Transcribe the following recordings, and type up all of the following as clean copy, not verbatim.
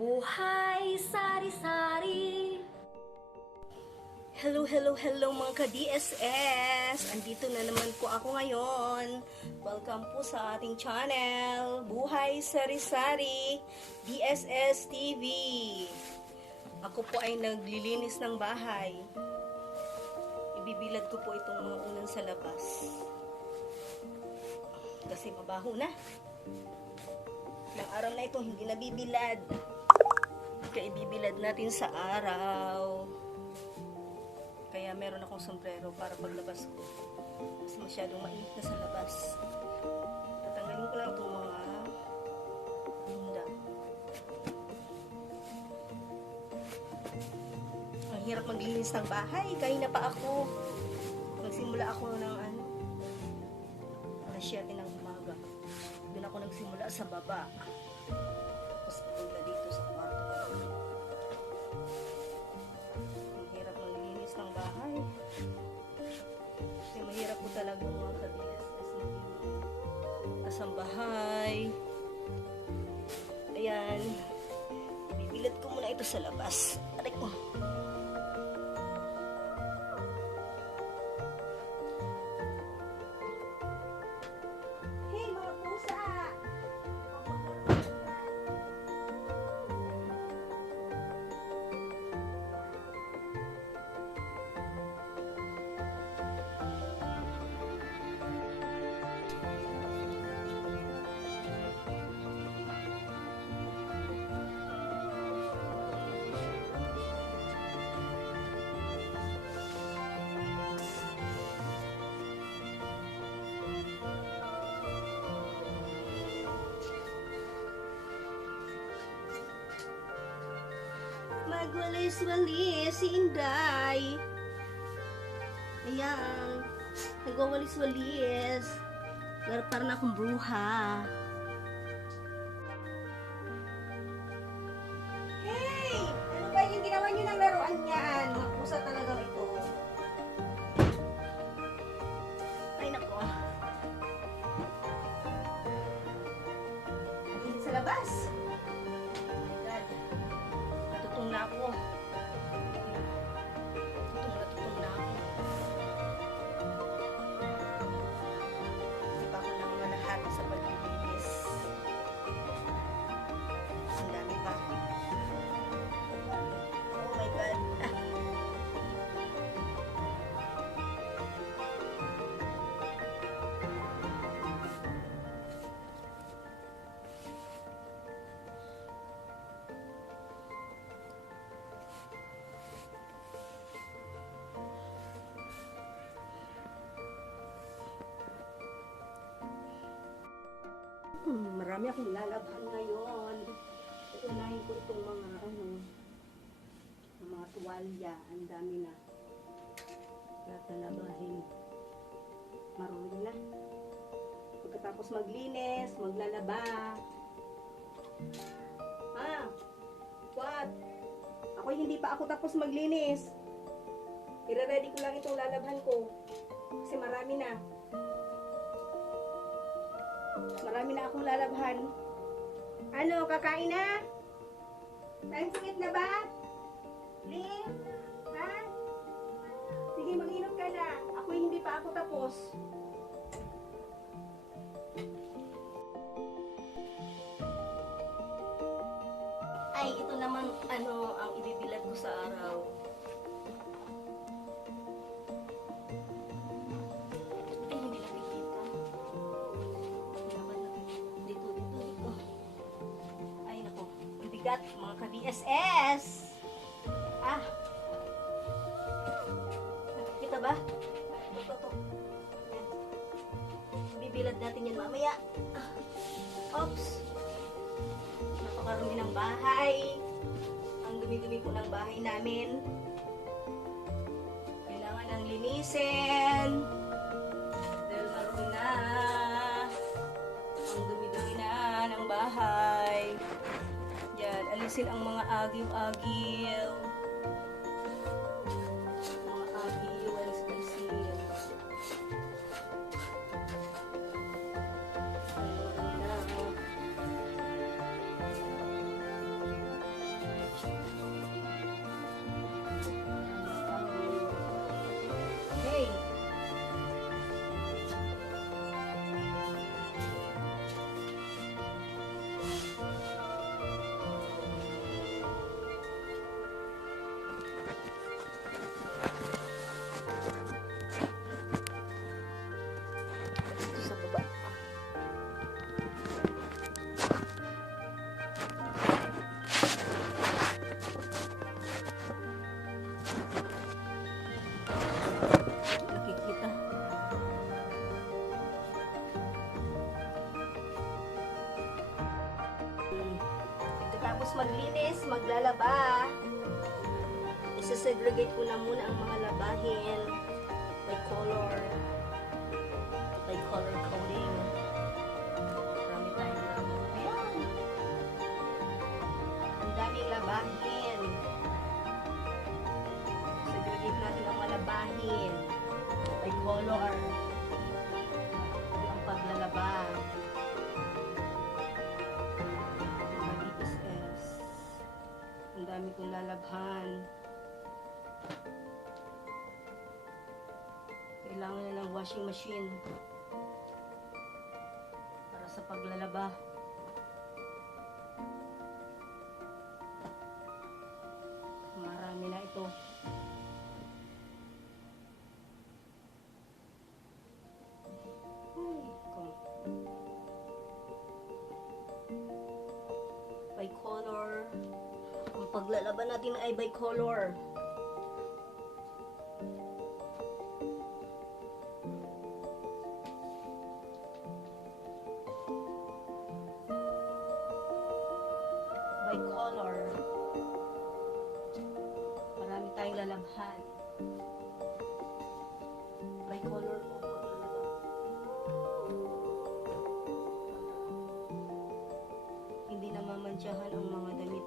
Buhay sari-sari. Hello mga ka-DSS! Andito na naman po ako ngayon. Welcome po sa ating channel, Buhay Sari-Sari, DSS TV. Ako po ay naglilinis ng bahay. Ibibilad ko po itong mga unan sa labas. Kasi mabaho na. Ilang araw na ito hindi nabibilad. Kaya ibibilad natin sa araw. Kaya meron akong sombrero para paglabas ko. Kasi masyadong mainit na sa labas. Tatanggalin ko lang itong mga hunda. Ang hirap maglinis ng bahay. Kanina pa ako. Nagsimula ako ng alas 7 ng umaga. Doon ako nagsimula sa baba. Tapos punta dito sa kwarto. Ang hirap maglinis ng bahay. Kasi mahirap po talaga mga ka-DSS maglinis ang bahay. Ayan. Ibibilad ko muna ito sa labas. Aray ko. Magwalis-walis si Inday. Ayan. Nagwawalis-walis. Para na akong bruha. Hey! Ano ba yung ginawa nyo ng laruan niyan? Mga pusa talaga ito. Ay, naku. Hindi sa labas. Na ako. Tutong na ako. Hindi pa ako nang malahati sa paglilinis. Ang dami pa. Oh my God. Marami akong lalabhan ngayon. Unahin ko itong mga tuwalya. Ang dami na. Latalabahin. Marunong na. Pagkatapos maglinis, maglalaba. What? Ako hindi pa ako tapos maglinis. I-ready ko lang itong lalabhan ko. Kasi marami na. Marami na akong lalabhan. Ano, kakain na? Time to eat na ba? Ling? Ha? Sige, mag-inom ka na. Ako hindi pa ako tapos. Ay, ito naman ang ibibilad ko sa araw. Bigat, mga ka-DSS. Nakikita ba? Ito. Bibilad natin yan mamaya. Oops. Napakarumi ng bahay. Ang dumi-dumi po ng bahay namin. Kailangan ng linisin. Dahil marumi na. Ang dumi-dumi na ng bahay. Yan, alisin ang mga agiw-agiw. Mga agiw, alisin. pagkatapos maglinis, maglalaba, isasegregate ko na muna ang mga labahin by color coding. Marami tayong labahin. Ayan! Ang daming labahin. Segregate natin ang mga labahin by color. Ang paglalaba. Ang dami kong lalabhan. Kailangan na ng washing machine para sa paglalaba. Marami na ito. By color. Ang paglalaba natin ay by color. By color. Marami tayong lalabhan. By color po paglalaba. Hindi namamantsahan ang mga damit.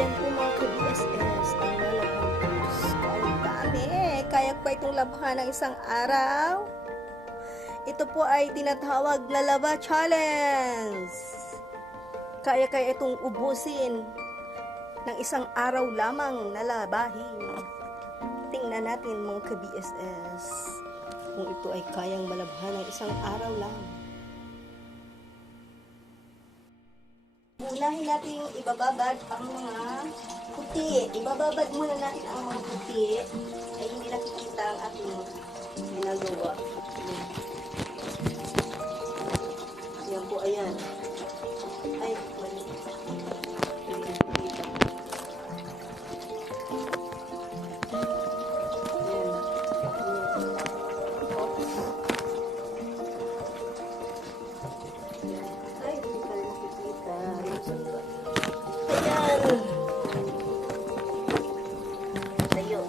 Yan po mga ka-BSS, ang lalabang pulos. Ang dami. Kaya pa itong labahan ng isang araw. Ito po ay tinatawag na laba challenge. Kaya itong ubusin ng isang araw lamang na labahin. Tingnan natin mga ka-BSS kung ito ay kayang malabhan ng isang araw lang. Unahin natin yung ibababad ang mga puti. Ibababad muna natin ang mga puti ay hindi nakikita ang ating ginagawa. Yan po, ayan. Ay, mali. Tayo.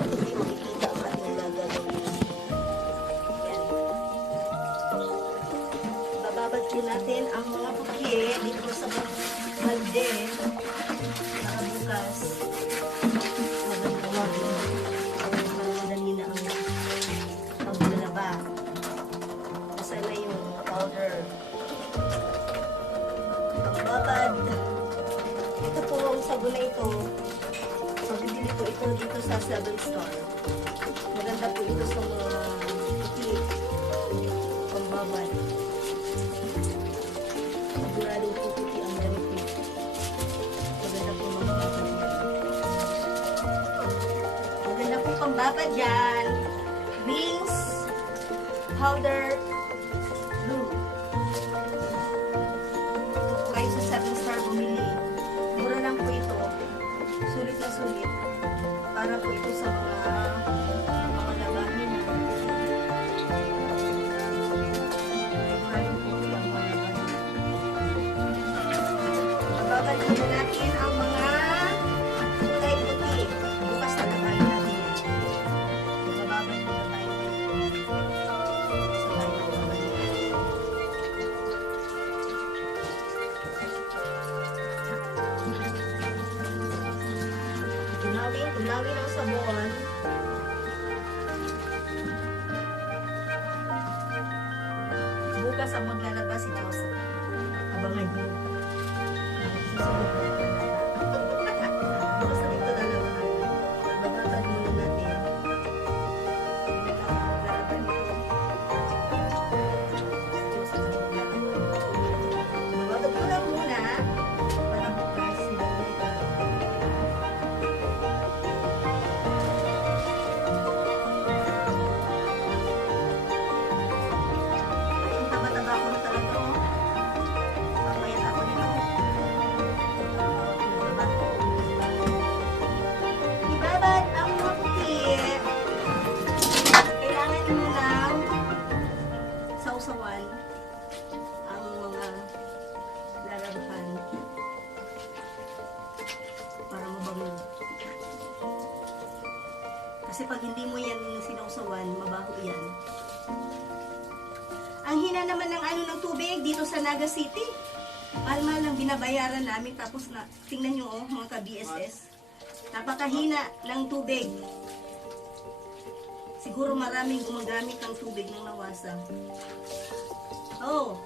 Hindi makikita ang ating gagawin. Yan. Bababad po natin ang mga puti dito sa balde. Nakabukas. Madali na ang paglalaba. Kasi na yung powder. Babad. Ito po ang sabon na ito. Pabibili ko ito dito sa 7-Star. Maganda po ito sa mga puti. Pambabad. Siguradong po puti ang damit nito. Maganda po mga babad yan. Maganda po pambabad yan. Wings powder blue. Sa 7-Star bumili. Mura lang po ito. Sulit na sulit. Para po ito sa mga labahin. Sigurado po yung mga labahin. Babalik na natin ang mga kulay puti. Bukas na tayo natin yan. Babalik na tayo. Sa tayo babalik. Tunawin ang sabon. Bukas ang maglalabas si Joseph. Abangan niyo. Bukas na ito lalaban. Bababad muna natin. Maglalaban ito. Si Joseph ang maglalaban. Bababad ko lang muna. Para bukas sila ulit. Sausawan ang mga lalabahan para mabango. Kasi pag hindi mo yan sinausawan, mabaho yan. Ang hina naman ng ng tubig dito sa Naga City. Mahal-mahal lang binabayaran namin, tapos na tingnan nyo mga ka-BSS. Napakahina ng tubig. Siguro maraming gumagamit ng tubig ng nawasa. Oh.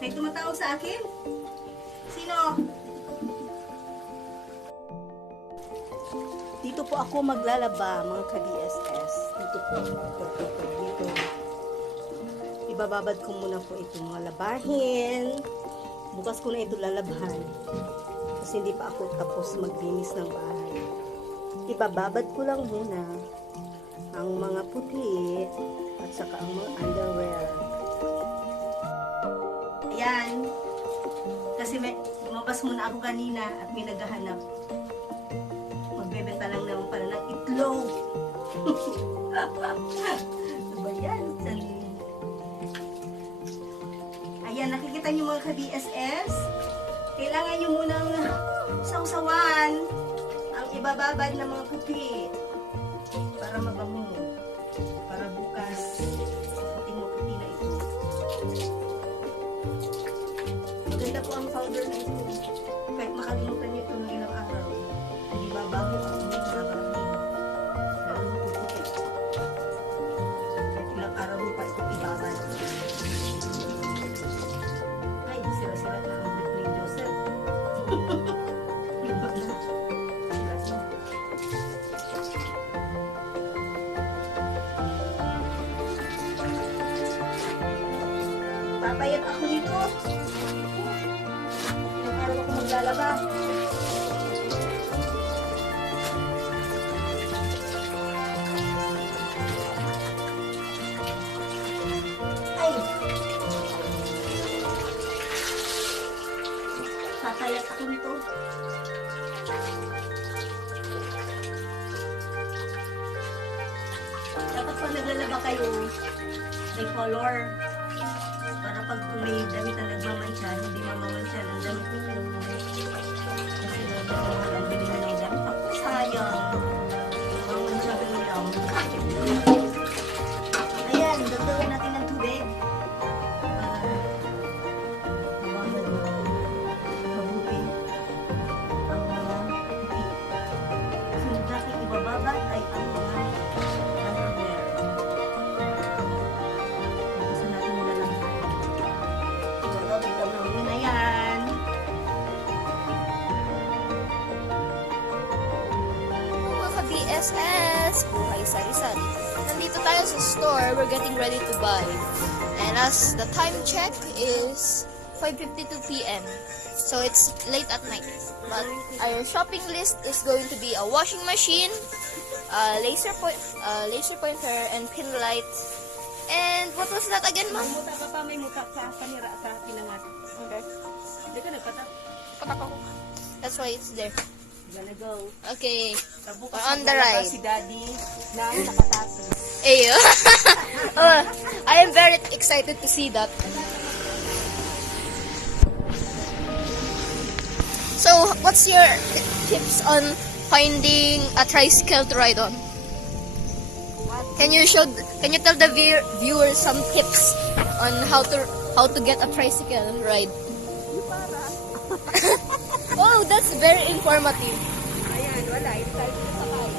May tumatawag sa akin? Sino? Dito po ako maglalaba, mga ka-BSS. Dito po. Dito. Ibababad ko muna po itong mga labahin. Bukas ko na ito lalabahan. Kasi hindi pa ako tapos maglinis ng bahay. Ibababad ko lang muna ang mga puti at saka ang mga underwear. Ayan. Kasi lumabas muna ako kanina at may naghahanap. Magbebenta lang naman pala ng itlog. Ano ba yan? Ayan, nakikita niyo mga ka-BSS? Kailangan niyo munang sausawan ang ibababad ng mga puti para mabango. Para bukas, puting-puti na ito. Maganda maganda po ang powder na ito. Kahit makalimutan niyo ito ng ilang araw, hindi babago ako ng babago. Lalo puputi. Kahit ilang araw mo pa ito ibabal. Ay, sira-sira na ang grip ni Joseph. Iba na. Sira-sira. Papayat ako nito. Ilang araw ako maglalaba. Ay! Papayat ako nito. Dapat pag naglalaba kayo, may color. Para pag may damit na nagmamansya, hindi mamamansya ng damit ninyo. Kasi nagmamahal ang bili na ng damit. Ako, sayang. Mamamansya ka na lang. Ayan, dagdagan natin ng tubig. Para mabangad mo mabuti ang mga puti. Sunod natin ibababa ay ang mga underwear. Gusto natin nilalang. Biglang mo na yan. Mga ka-BSS, buhay sari-sari. Nandito tayo sa store, we're getting ready to buy. And as the time check is 5:52 p.m. So it's late at night. But our shopping list is going to be a washing machine, laser pointer, and pin light. And what was that again, ma'am? Muta ka pa, may muta ka, panira ka, pinangat. Okay. Hindi ka nagpatak. Patak ako. That's why it's there. Gonna go. Okay. Tabukas We're on the maglalaba ride. si Daddy na nakatati. Ayo. Oh, I am very excited to see that. So, what's your tips on finding a tricycle to ride on? Can you tell the viewers some tips on how to get a tricycle ride? Oh, that's very informative. Ayan, wala. Ito tayo sakay.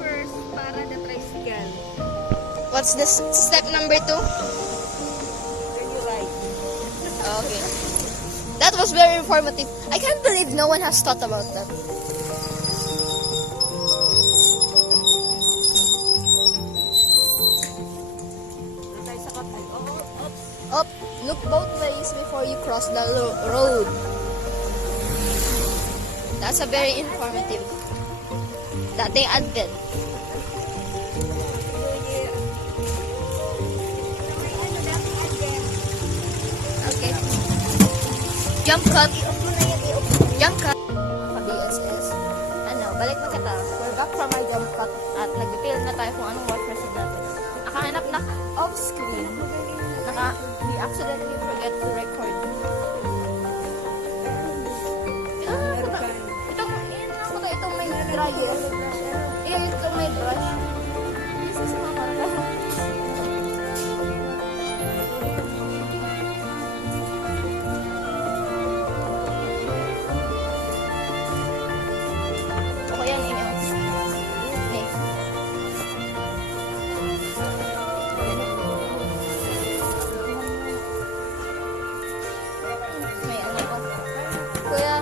First, para the tricycle. What's this step number 2? Then you ride. Okay. That was very informative. I can't believe no one has thought about that. Ito tayo sa kapal. Oops. Up, look both ways before you cross the road. That's a very informative. Dating advent. Okay. Jump cut. Jump cut. Ka-BSS. Balik na kita. We're back from our jump cut at nag-detail na tayo kung anong watch message natin. Nakahanap na off-screen. We accidentally forget to record. Itong may dryer. Itong may brush. This is mga parang. Okay yan, inyo. Okay. May ano pa. Kuya.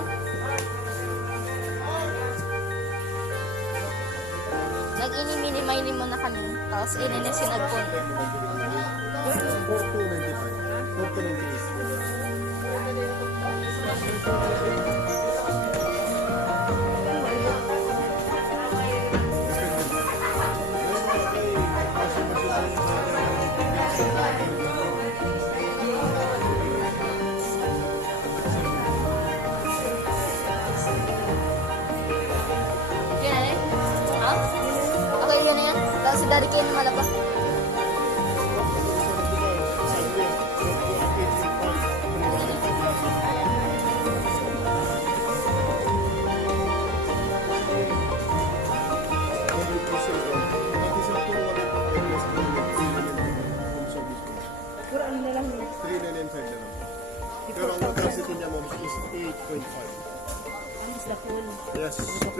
Nag-ini-mini-mini mo na kami. Tapos sinagpon. 4,295. Yun na eh? Ha? Okay, yun na yan. Tapos si Daddy Ken malaba.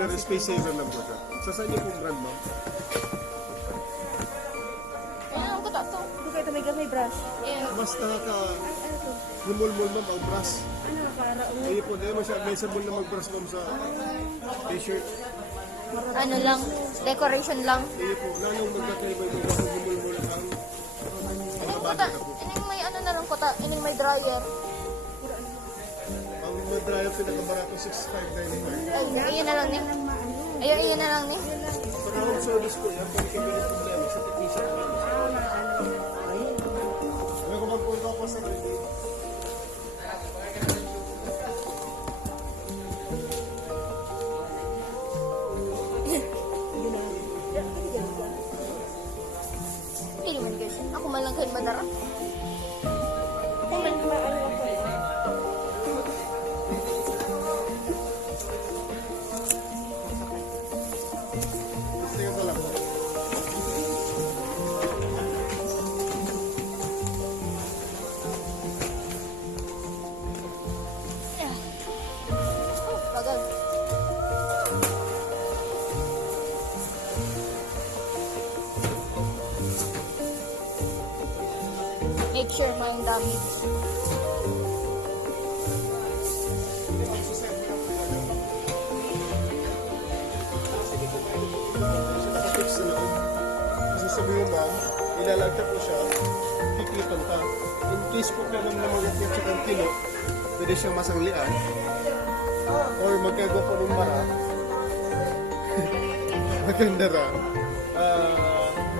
Sir, space saver lang po siya. Sa saan niyo pong brand, ma'am? Ano ko to? Buka ito may brush. Yeah. Mas nakaka... Ano to? Humul-mul, ma'am, ang brush. Ano para Ayun po, dahil masyadong may sabon na mag-brush, ma'am, sa t-shirt. Ano lang, decoration lang. Ayun po, lalong magkakaiba yung mga humul-mul ang Ining kota, ining may ano na lang kota, ining may dryer. ang dryer pinakabarato 6,595. Ay, iyan na lang ni. Ayun, iyan na lang ni. Para home service po yan, kung ikabili problema sa technician po. Ano ko bang punta po sa review? Pili man guys. Ako man lang kayo madara. Tingnan ko lang po. Oh, bagal. Make sure may damage. Nakafix sa loob. Kasi sabi mo, ma'am, ilalagta po siya, kiklipan ka. In case po ka naman na mag-akit siya ng kilo, pwede siyang masanglian. Or magkagawa po ng mara. Maganda ra.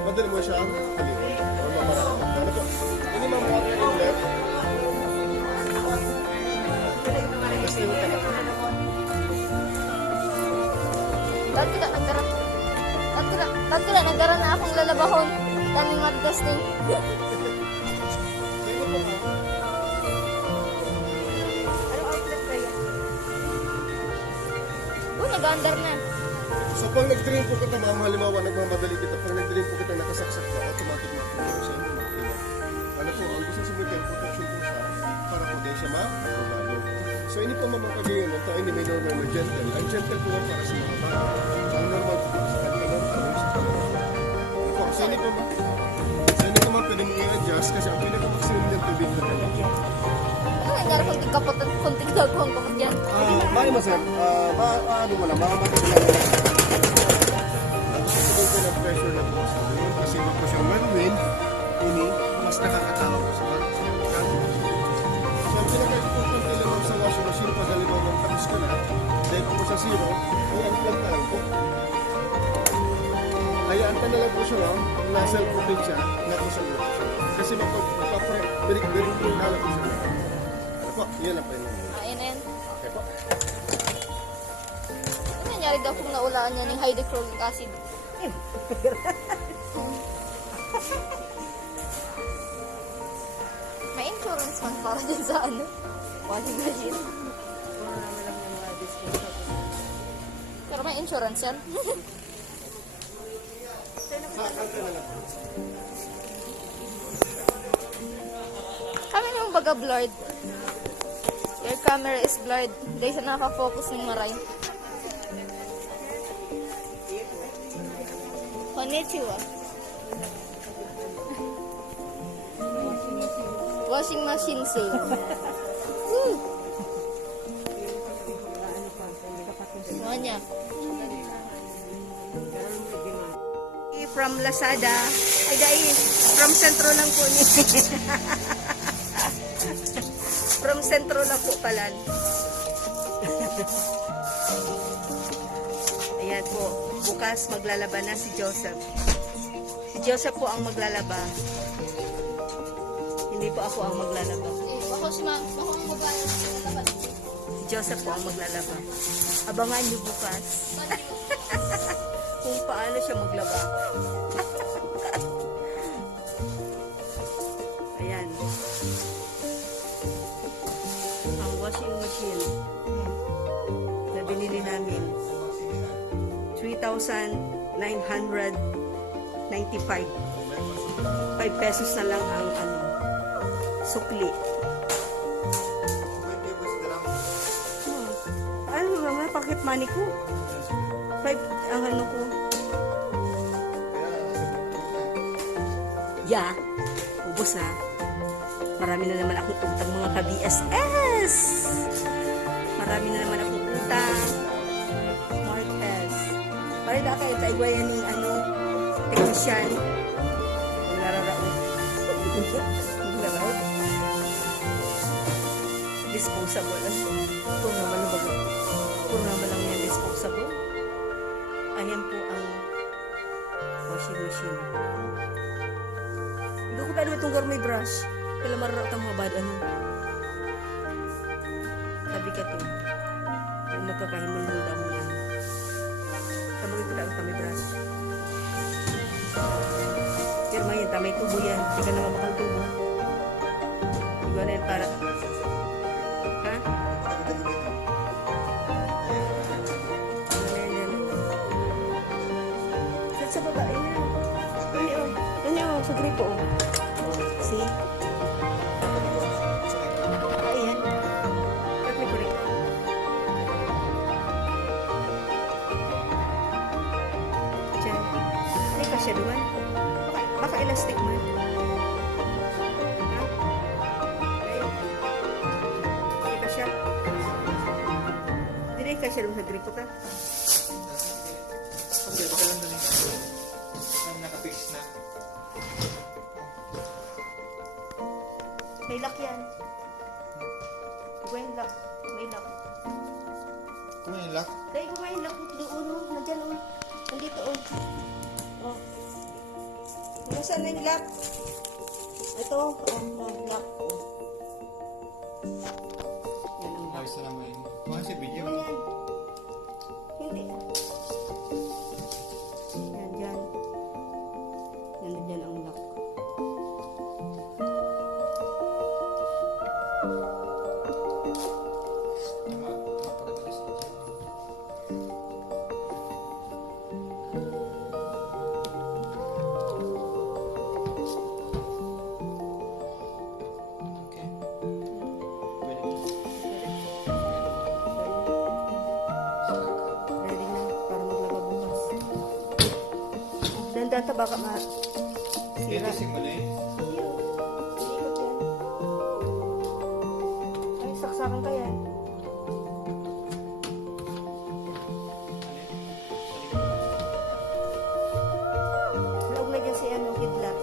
Madali mo siya haliwan. Or mamara. Ano po? Ini ma'am, water inlet. Basta yung ka na. Ba't ko na nagdara na akong lalabahon. Daming mag-testing. Sino po, ma'am? Anong outlet na yan? Oh, nag-under na. So pag nag-drain po kita, ma'am, halimbawa nagmamadali kita, pag nag-drain po kita, nakasaksak ka, automatic na po sa inyo makina. Ano po, ang gusto sumitin, protection po siya, para po din siya ma-prolado. So ini po mamapagayon, ito ini may normal na gentle. Ang gentle po para sa mga bata. Ang normal po sa kanila, ano sa kanila. Ano po, so ini po ma'am, pwede mo i-adjust kasi ang pinaka-maximum ng tubig na kanila. Ano nangyari kung tigkapotan, kung tigdagawang ko dyan? Bakit mo, sir? Ano mo lang, makamatid lang mo. Nagsusunod ko ng pressure na po sa doon kasi wag po siyang wind, ini, mas nakakatawa po sa mga. So, ang pinaka-importante lang sa washing machine, pag halimbawa tapos ka na, dahil po sa zero, ay unplug na lang po. Hayaan ka na lang po siya, ma'am, na self-protect siya, na po sa ulo. Kasi mapag-birik-birik po na lang po siya. Ano po, yan lang po yun. Ayan. Okay po. Ano nangyari daw kung naulaan niya ng hydrochloric acid? May insurance man para dyan sa ano? Washing machine. Marami lang yung mga discount. Pero may insurance yan. Kami yung baga blurred. Your camera is blurred. Dahil sa nakaka-focus ng maray. Konnichiwa. Washing machine sale. Woo! Semuanya. From Lazada. Ay guys, from Centro lang po ni. From Centro lang po pala. Ayan po. Bukas maglalaba na si Joseph. Si Joseph po ang maglalaba. Hindi po ako ang maglalaba. Bako ang babae na nalaban. Si Joseph po ang maglalaba. Abangan niyo bukas kung paano siya maglaba. Ayan. Ang washing machine na binili namin 3,995. 5 pesos na lang ang sukli. Ano naman, pocket money ko? 5 ang ano ko. Kaya, Yeah. Ubos ha. Marami na naman akong utang mga ka-BSS. Marami na naman akong utang. Smart S. Pare dati ito ay gwayan ng ano, technician. Nararaot. Nararaot. Disposable. Kung naman ang bago. Kung naman lang yan disposable. Ayan po ang washing machine. Hindi ko pwede matunggar may brush. Kaya mararaot ang mga bad ano. Sabi ka to. Kung magkakahimul-hul mo yan. Sabagay ko lang may brush. Pero yan, tamay tubo yan. Hindi ka naman makal tubo. Diba na yan para... Ha? Ayan. Sa babae na. Ano sa gripo oh. See? Ayan. Ba't may kurik? Diyan. Hindi ka siya duman. Baka elastic man. Ha? Ay. Hindi ka siya. Hindi ka siya duman sa gripo ka. Okay, baka lang doon eh. Nakafix na. May lock yan. May lock. May lock. Ito na yung lock. Kaya ko may lock doon. Nandiyan oh. Nandito oh. Oh. Nasaan na yung lock? Ito. Oh, lock. Oh. Yan ang lock. Ayos na naman yun. Mga si video. Ano yan? Hindi. Yan, dyan. Yan, dyan ang lock. Okay. Pwede. Ready na para maglaba bukas. Danda baka ma... Ito simula eh. Ay, saksakan ka yan. Laog na dyan si ano, kidlat.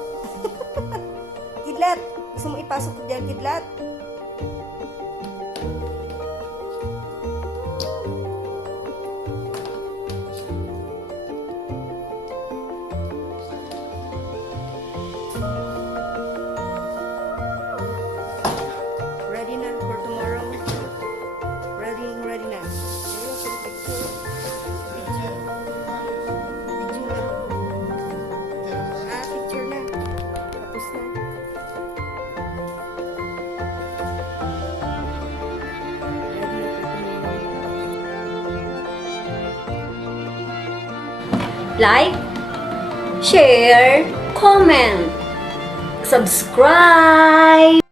Kidlat! Gusto mo ipasok ko dyan, kidlat? Ready na for tomorrow? Ready na. Ayun, for the picture. Picture na. Picture na. Tapos na. Ready na for tomorrow. Like, share, comment, subscribe.